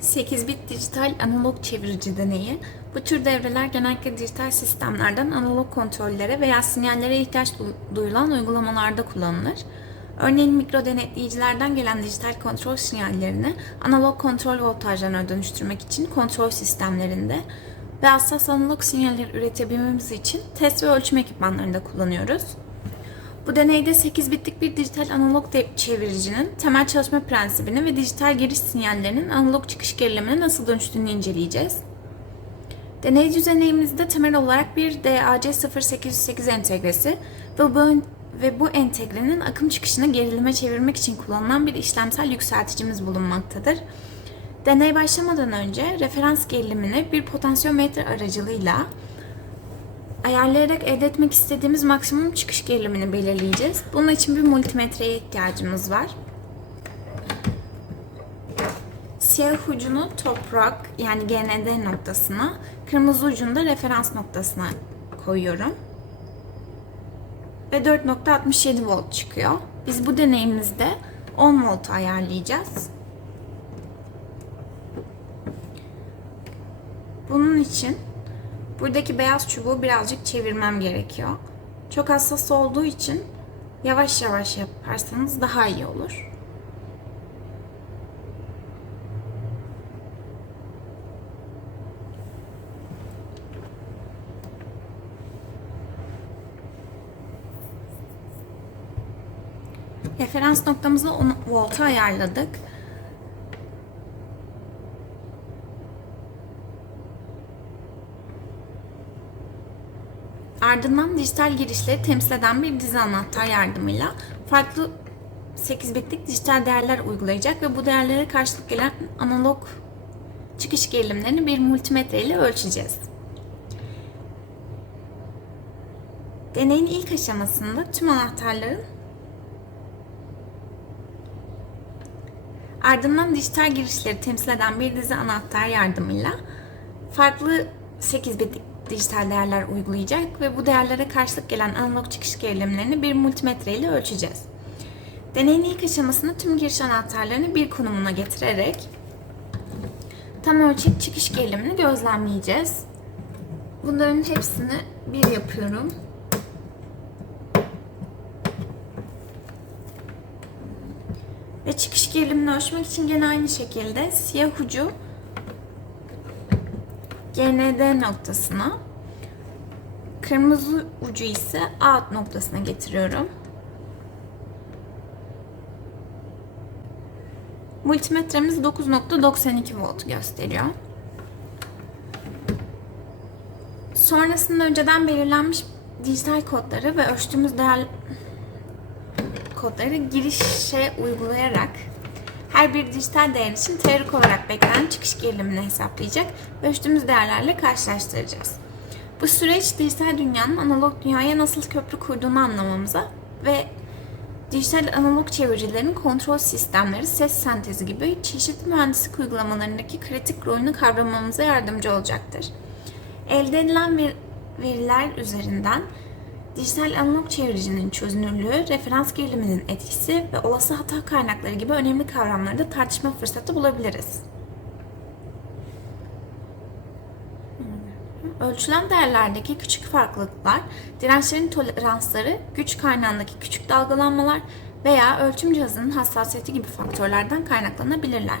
8 bit dijital analog çevirici deneyi. Bu tür devreler genellikle dijital sistemlerden analog kontrollere veya sinyallere ihtiyaç du- duyulan uygulamalarda kullanılır. Örneğin mikro denetleyicilerden gelen dijital kontrol sinyallerini analog kontrol voltajlarına dönüştürmek için kontrol sistemlerinde ve hassas analog sinyaller üretebilmemiz için test ve ölçüm ekipmanlarında kullanıyoruz. Bu deneyde 8 bitlik bir dijital analog çeviricinin temel çalışma prensibini ve dijital giriş sinyallerinin analog çıkış gerilimine nasıl dönüştüğünü inceleyeceğiz. Deney düzenimizde temel olarak bir DAC0808 entegresi ve bu, ve bu entegrenin akım çıkışını gerilime çevirmek için kullanılan bir işlemsel yükselticimiz bulunmaktadır. Deney başlamadan önce referans gerilimini bir potansiyometre aracılığıyla ayarlayarak elde etmek istediğimiz maksimum çıkış gerilimini belirleyeceğiz. Bunun için bir multimetreye ihtiyacımız var. Siyah ucunu toprak yani GND noktasına, kırmızı ucunu da referans noktasına koyuyorum. Ve 4.67 volt çıkıyor. Biz bu deneyimizde 10 volt ayarlayacağız. Bunun için buradaki beyaz çubuğu birazcık çevirmem gerekiyor. Çok hassas olduğu için yavaş yavaş yaparsanız daha iyi olur. Referans noktamızı 10 volta ayarladık. Ardından dijital girişleri temsil eden bir dizi anahtar yardımıyla farklı 8 bitlik dijital değerler uygulayacak ve bu değerlere karşılık gelen analog çıkış gerilimlerini bir multimetre ile ölçeceğiz. Deneyin ilk aşamasında tüm anahtarların ardından dijital girişleri temsil eden bir dizi anahtar yardımıyla farklı 8 bit dijital değerler uygulayacak ve bu değerlere karşılık gelen analog çıkış gerilimlerini bir multimetre ile ölçeceğiz. Deneyin ilk aşamasında tüm giriş anahtarlarını bir konumuna getirerek tam ölçek çıkış gerilimini gözlemleyeceğiz. Bunların hepsini bir yapıyorum. Ve çıkış gerilimini ölçmek için gene aynı şekilde siyah ucu GND noktasına, kırmızı ucu ise out noktasına getiriyorum. Multimetremiz 9.92 volt gösteriyor. Sonrasında önceden belirlenmiş dijital kodları ve ölçtüğümüz değer kodları girişe uygulayarak her bir dijital değer için teorik olarak beklenen çıkış gerilimini hesaplayacak ve ölçtüğümüz değerlerle karşılaştıracağız. Bu süreç dijital dünyanın analog dünyaya nasıl köprü kurduğunu anlamamıza ve dijital analog çeviricilerin kontrol sistemleri, ses sentezi gibi çeşitli mühendislik uygulamalarındaki kritik rolünü kavramamıza yardımcı olacaktır. Elde edilen ver- veriler üzerinden dijital analog çeviricinin çözünürlüğü, referans geriliminin etkisi ve olası hata kaynakları gibi önemli kavramları da tartışma fırsatı bulabiliriz. Ölçülen değerlerdeki küçük farklılıklar, dirençlerin toleransları, güç kaynağındaki küçük dalgalanmalar veya ölçüm cihazının hassasiyeti gibi faktörlerden kaynaklanabilirler.